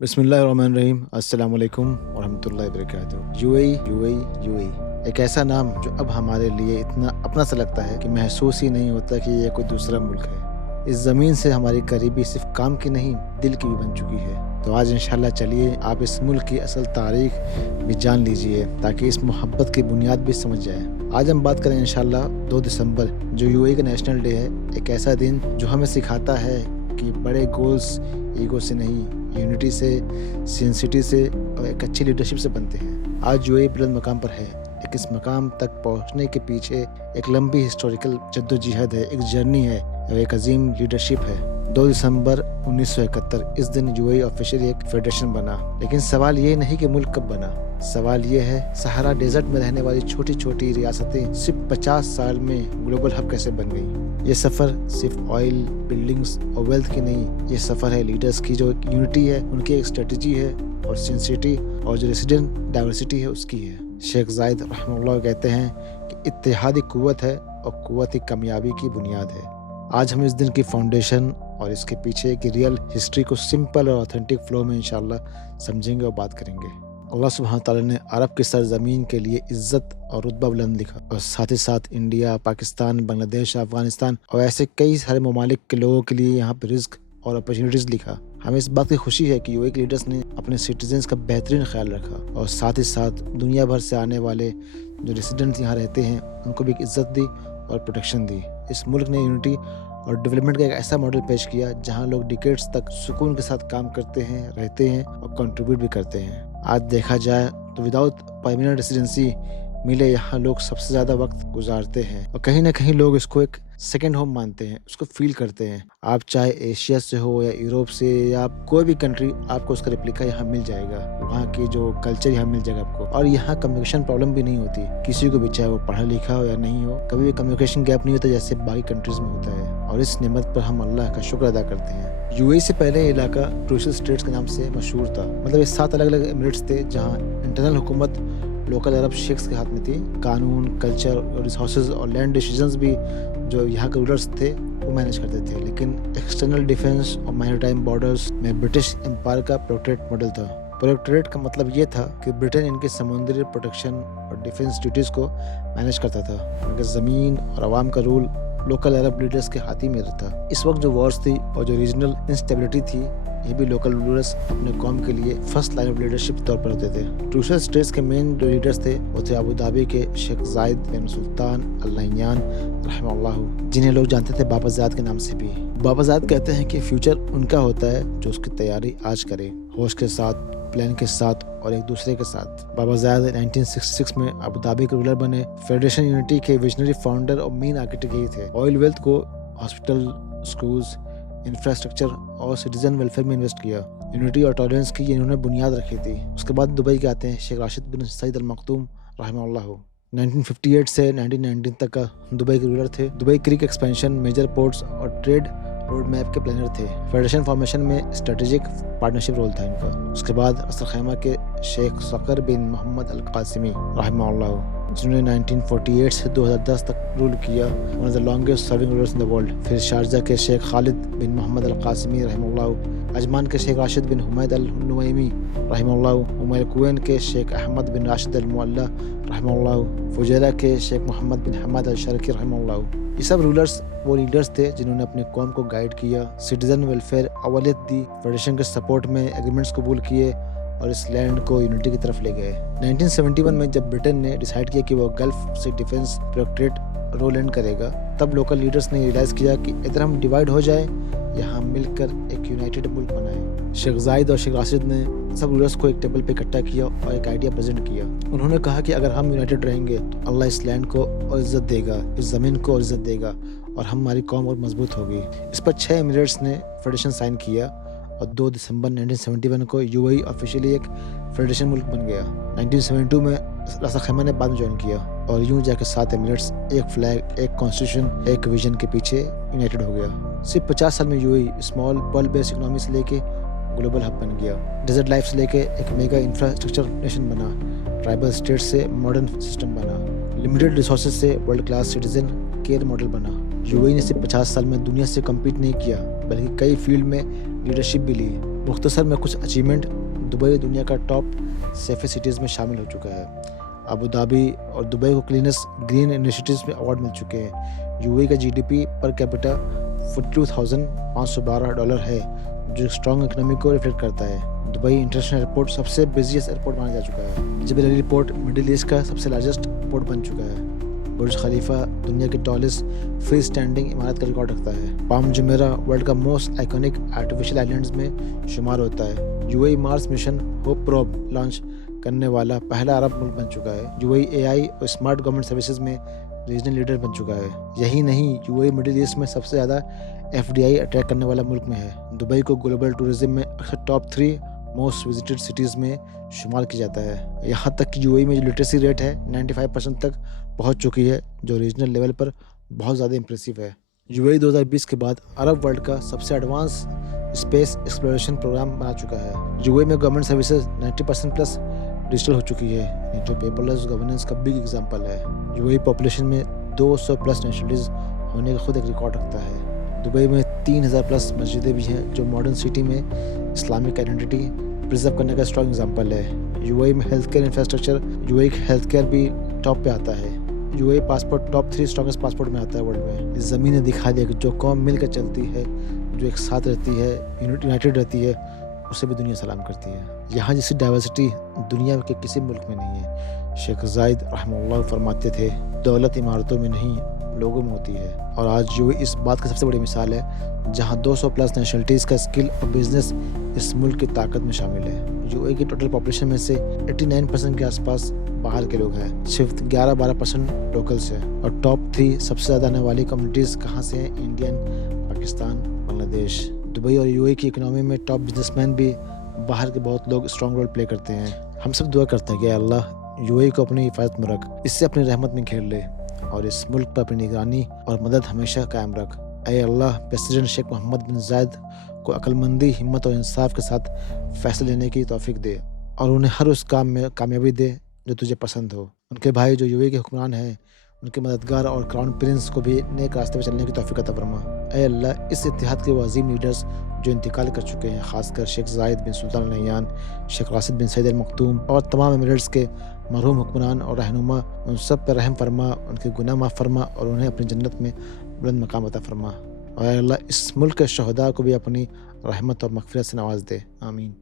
बिस्मिल्लाहिर्रहमानिर्रहीम, अस्सलाम वालेकुम वरहमतुल्लाहि वबरकातुहू। यूएई एक ऐसा नाम जो अब हमारे लिए इतना अपना सा लगता है कि महसूस ही नहीं होता कि ये कोई दूसरा मुल्क है। इस ज़मीन से हमारी करीबी सिर्फ काम की नहीं, दिल की भी बन चुकी है। तो आज इंशाल्लाह चलिए आप इस मुल्क की असल तारीख भी जान लीजिए ताकि इस मोहब्बत की बुनियाद भी समझ जाए। आज हम बात करें इंशाल्लाह 2 दिसंबर, जो यूएई का नेशनल डे है। एक ऐसा दिन जो हमें सिखाता है कि बड़े गोल्स ईगो से नहीं, यूनिटी से, सिंसिटी से और एक अच्छी लीडरशिप से बनते हैं। आज यूएई बुलंद मकाम पर है, लेकिन इस मकाम तक पहुंचने के पीछे एक लंबी हिस्टोरिकल जद्दोजहद है, एक जर्नी है और एक अजीम लीडरशिप है। 2 दिसंबर 1971 इस दिन यूएई ऑफिशियली एक फेडरेशन बना। लेकिन सवाल ये नहीं कि मुल्क कब बना, सवाल ये है सहारा डेजर्ट में रहने वाली छोटी छोटी रियासतें सिर्फ 50 साल में ग्लोबल हब कैसे बन गई। ये सफ़र सिर्फ ऑयल, बिल्डिंग्स और वेल्थ की नहीं, ये सफ़र है लीडर्स की, जो एक यूनिटी है, उनकी एक स्ट्रेटजी है, और सिंसिटी और जो रेसिडेंट डाइवर्सिटी है उसकी है। शेख जायद रहमतुल्लाह कहते हैं कि इत्तेहादी कुव्वत है और कुव्वत ही कामयाबी की बुनियाद है। आज हम इस दिन की फाउंडेशन और इसके पीछे की रियल हिस्ट्री को सिंपल और ऑथेंटिक फ्लो में इंशाल्लाह समझेंगे और बात करेंगे। अल्लाह सुब्हान तआला ने अरब की सरजमीन के लिए इज्जत और रुतबा बुलंद लिखा, और साथ ही साथ इंडिया, पाकिस्तान, बांग्लादेश, अफगानिस्तान और ऐसे कई सारे ममालिक के लोगों के लिए यहाँ पर रिस्क और अपॉर्चुनिटीज़ लिखा। हमें इस बात की खुशी है कि यूएई के लीडर्स ने अपने सिटीजन्स का बेहतरीन ख्याल रखा, और साथ ही साथ दुनिया भर से आने वाले जो रेसिडेंट्स यहाँ रहते हैं उनको भी इज्जत दी और प्रोटेक्शन दी। इस मुल्क ने यूनिटी और डेवलपमेंट का एक ऐसा मॉडल पेश किया जहां लोग डिकेड्स तक सुकून के साथ काम करते हैं, रहते हैं और कंट्रीब्यूट भी करते हैं। आज देखा जाए तो विदाउट परमानेंट रेसिडेंसी मिले यहाँ लोग सबसे ज़्यादा वक्त गुजारते हैं, और कहीं ना कहीं लोग इसको एक सेकेंड होम मानते हैं, उसको फील करते हैं। आप चाहे एशिया से हो या यूरोप से या कोई भी कंट्री, आपको उसका रेप्लिका यहाँ मिल जाएगा। वहाँ की जो कल्चर यहाँ मिल जाएगा आपको, और यहाँ कम्युनिकेशन प्रॉब्लम भी नहीं होती किसी को भी, चाहे वो पढ़ा लिखा हो या नहीं हो। कभी भी कम्युनिकेशन गैप नहीं होता जैसे बाकी कंट्रीज में होता है, और इस नेमत पर हम अल्लाह का शुक्र अदा करते हैं। यूएई से पहले ये इलाका क्रूशियल स्टेट्स के नाम से मशहूर था। मतलब ये 7 अलग अलग एमिरेट्स थे जहाँ इंटरनल हुकूमत लोकल अरब शेख्स के हाथ में थी। कानून, कल्चर और रिसोर्सेज और लैंड डिसीजंस भी जो यहाँ के रूलर्स थे वो मैनेज करते थे। लेकिन एक्सटर्नल डिफेंस और मैरीटाइम बॉर्डर्स में ब्रिटिश एम्पायर का प्रोटेक्टोरेट मॉडल था। प्रोटेक्टोरेट का मतलब ये था कि ब्रिटेन इनके समुद्री प्रोटेक्शन और डिफेंस ड्यूटीज़ को मैनेज करता था। उनके ज़मीन और आवाम का रूल लोकल अरब लीडर्स के हाथ ही में रहता। इस वक्त जो वॉर्स थी और जो रीजनल इंस्टेबिलिटी थी, ये भी लोकल रूलर्स अपने कौम के लिए फर्स्ट लाइन ऑफ लीडरशिप के तौर पर होते थे। क्रूशियल स्टेट्स के मेन जो लीडर्स थे वो थे अबू धाबी के शेख जायद बिन सुल्तान अल नहयान रहमतुल्लाह, जिन्हें लोग जानते थे बाबा ज़ाद के नाम से भी। बाबा ज़ाद कहते हैं कि फ्यूचर उनका होता है जो उसकी तैयारी आज करे, होश के साथ, प्लान के साथ और एक दूसरे के साथ। बाबा ज़ायद 1966 में अबू धाबी के रूलर बने। फेडरेशन यूनिटी के विजनरी फाउंडर और मेन आर्किटेक्ट यही थे। ऑयल वेल्थ को हॉस्पिटल, स्कूल्स, इंफ्रास्ट्रक्चर और सिटीजन वेलफेयर में इन्वेस्ट किया। यूनिटी और टॉलरेंस की इन्होंने बुनियाद रखी थी। उसके बाद दुबई के आते हैं शेख राशिद बिन सईद अल मखदूम रहमतुल्लाह। 1958 से 1919 तक का दुबई के रूलर थे। Dubai creek expansion, major ports और ट्रेड रोड मैप के प्लानर थे। फेडरेशन फॉर्मेशन में स्ट्रेटेजिक पार्टनरशिप रोल था इनका। उसके बाद असर खैमा के Sheikh Saqr bin Mohammed al Qasimi रहमतुल्लाह, जिन्होंने 1948 से 2010 तक रूल किया, one of the longest serving rulers in the world. फिर शारजा के शेख खालिद बिन मोहम्मद अल कासिमी रहमतुल्लाह, अजमान के शेख राशिद बिन हुमैद अल नुवैमी रहमतुल्लाह, उमैर कुवैन के शेख अहमद बिन राशिद अल मुअल्ला रहमतुल्लाह, फुजैरा के शेख मोहम्मद बिन हमाद अल शरकी रहमतुल्लाह। ये सब रूलर्स वो लीडर्स थे जिन्होंने अपने कौम को गाइड किया, सिटीजन वेलफेयर अवलियत दी, फेडरेशन के सपोर्ट में एग्रीमेंट्स कबूल किए और इस लैंड को यूनिटी की तरफ ले गए। 1971 में जब ब्रिटेन ने डिसाइड किया कि वो गल्फ से डिफेंस प्रोटेक्टोरेट रोल एंड करेगा, तब लोकल लीडर्स ने रियलाइज़ किया कि इधर हम डिवाइड हो जाए या हम मिलकर एक यूनाइटेड मुल्क बनाएं। शेख जायद और शेख राशिद ने सब रूलर्स को एक टेबल पे इकट्ठा किया और एक आइडिया प्रेजेंट किया। उन्होंने कहा कि अगर हम यूनाइटेड रहेंगे तो अल्लाह इस लैंड को और इज्जत देगा, इस ज़मीन को और इज्जत देगा, और हमारी कौम और मजबूत होगी। इस पर 6 एमिरेट्स ने फेडरेशन साइन किया, और 2 दिसंबर 1971 को यूएई ऑफिशियली एक फेडरेशन मुल्क बन गया। 1972 में असर खैमा ने बाद में ज्वाइन किया, और यूं जाकर 7 एमिरेट्स, एक फ्लैग, एक कॉन्स्टिट्यूशन, एक विजन के पीछे यूनाइटेड हो गया। सिर्फ 50 साल में UAE small world based economy से लेके ग्लोबल हब बन गया। डेजर्ट लाइफ से लेके एक मेगा इंफ्रास्ट्रक्चर नेशन बना, ट्राइबल स्टेट से मॉडर्न सिस्टम बना, लिमिटेड रिसोर्सेज से world class citizen care model बना। یو اے نے صرف 50 سال میں دنیا سے کمپیٹ نہیں کیا بلکہ کئی فیلڈ میں لیڈرشپ بھی لی۔ مختصر میں کچھ اچیومنٹ، دبئی دنیا کا ٹاپ سیفسٹ سٹیز میں شامل ہو چکا ہے۔ ابوظہبی اور دبئی کو کلینسٹ گرین انیشیٹیوز میں ایوارڈ مل چکے ہیں۔ یو اے کا G D P per capita $42,512 ہے، جو اسٹرانگ اکنامی کو ریفلیکٹ کرتا ہے۔ دبئی انٹرنیشنل ایئرپورٹ سب سے بزیسٹ ایئرپورٹ مانا جا چکا ہے۔ جبل علی پورٹ مڈل ایسٹ کا سب سے لارجسٹ پورٹ بن چکا ہے۔ برج خلیفہ دنیا کی ٹالسٹ فری اسٹینڈنگ عمارت کا ریکارڈ رکھتا ہے۔ پام جمیرہ ورلڈ کا موسٹ آئیکونک آرٹیفیشل آئیلینڈز میں شمار ہوتا ہے۔ U A Mars mission Hope probe launch کرنے والا پہلا عرب ملک بن چکا ہے۔ یو اے اے آئی اور اسمارٹ گورنمنٹ سروسز میں ریجنل لیڈر بن چکا ہے۔ یہی نہیں، یو اے مڈل ایسٹ میں سب سے زیادہ ایف ڈی آئی اٹریکٹ کرنے والا ملک میں ہے۔ دبئی کو گلوبل ٹورزم میں اکثر ٹاپ 3 موسٹ وزٹڈ سٹیز میں شمار کیا جاتا ہے۔ یہاں تک کہ یو اے میں جو لٹریسی ریٹ ہے 95% تک پہنچ چکی ہے، جو ریجنل لیول پر بہت زیادہ امپریسو ہے۔ یو اے 2020 کے بعد عرب ورلڈ کا سب سے ایڈوانس اسپیس ایکسپلوریشن پروگرام بنا چکا ہے۔ یو اے میں گورنمنٹ سروسز 90% پلس ڈیجیٹل ہو چکی ہے، جو پیپرلیس گورننس کا بگ ایگزامپل ہے۔ یو اے پاپولیشن میں 200 پلس نیشنلٹیز ہونے کا خود ایک ریکارڈ رکھتا ہے۔ دبئی میں 3000 پلس مسجدیں بھی ہیں، جو ماڈرن سٹی میں اسلامک آئیڈینٹی پرزرو کرنے کا اسٹرانگ ایگزامپل ہے۔ یو اے میں health care infrastructure, you a health care بھی ٹاپ پہ آتا ہے۔ یو اے پاسپورٹ ٹاپ 3 اسٹرانگسٹ پاسپورٹ میں آتا ہے ورلڈ میں۔ اس زمین نے دکھا دیا کہ جو قوم مل کر چلتی ہے، جو ایک ساتھ رہتی ہے، یونائٹیڈ رہتی ہے، اسے بھی دنیا سلام کرتی ہے۔ یہاں جیسی ڈائیورسٹی دنیا کے کسی ملک میں نہیں ہے۔ شیخ زائد رحمہ اللہ فرماتے تھے، دولت عمارتوں میں نہیں لوگوں میں ہوتی ہے۔ اور آج یو اے اس بات کی سب سے بڑی مثال ہے، جہاں 200 پلس نیشنلٹیز کا اسکل اور بزنس اس ملک کی طاقت میں شامل ہے۔ یو اے کی ٹوٹل پاپولیشن میں سے 89% کے آس پاس باہر کے لوگ ہیں، صرف 11-12% لوکلس ہیں۔ اور ٹاپ 3 سب سے زیادہ آنے والی کمیونٹیز کہاں سے ہیں؟ انڈین، پاکستان، بنگلہ دیش۔ دبئی اور یو اے کی اکنامی میں ٹاپ بزنس مین بھی باہر کے بہت لوگ اسٹرانگ رول پلے کرتے ہیں۔ ہم سب دعا کرتے ہیں کہ اللہ یو اے کو اپنی حفاظت میں رکھ، اس سے اپنی رحمت میں گھیر لے، اور اس ملک پر اپنی نگرانی اور مدد ہمیشہ قائم رکھ۔ اے اللہ، پریزیڈنٹ شیخ محمد بن زائد کو عقل مندی، ہمت اور انصاف کے ساتھ فیصلے لینے کی توفیق دے، اور انہیں ہر اس کام میں کامیابی دے جو تجھے پسند ہو۔ ان کے بھائی جو یو اے کے حکمران ہیں، ان کے مددگار اور کراؤن پرنس کو بھی نیک راستے پہ چلنے کی توفیق عطا فرما۔ اے اللہ، اس اتحاد کے وہ عظیم لیڈرز جو انتقال کر چکے ہیں، خاص کر شیخ زائد بن سلطان ال نہیان، شیخ راشد بن سعید ال مکتوم اور تمام ایمریٹس کے مرحوم حکمران اور رہنما، ان سب پر رحم فرما، ان کے گناہ معاف فرما، اور انہیں اپنی جنت میں بلند مقام عطا فرما۔ اور اے اللہ، اس ملک کے شہداء کو بھی اپنی رحمت اور مغفرت سے نواز دے، آمین۔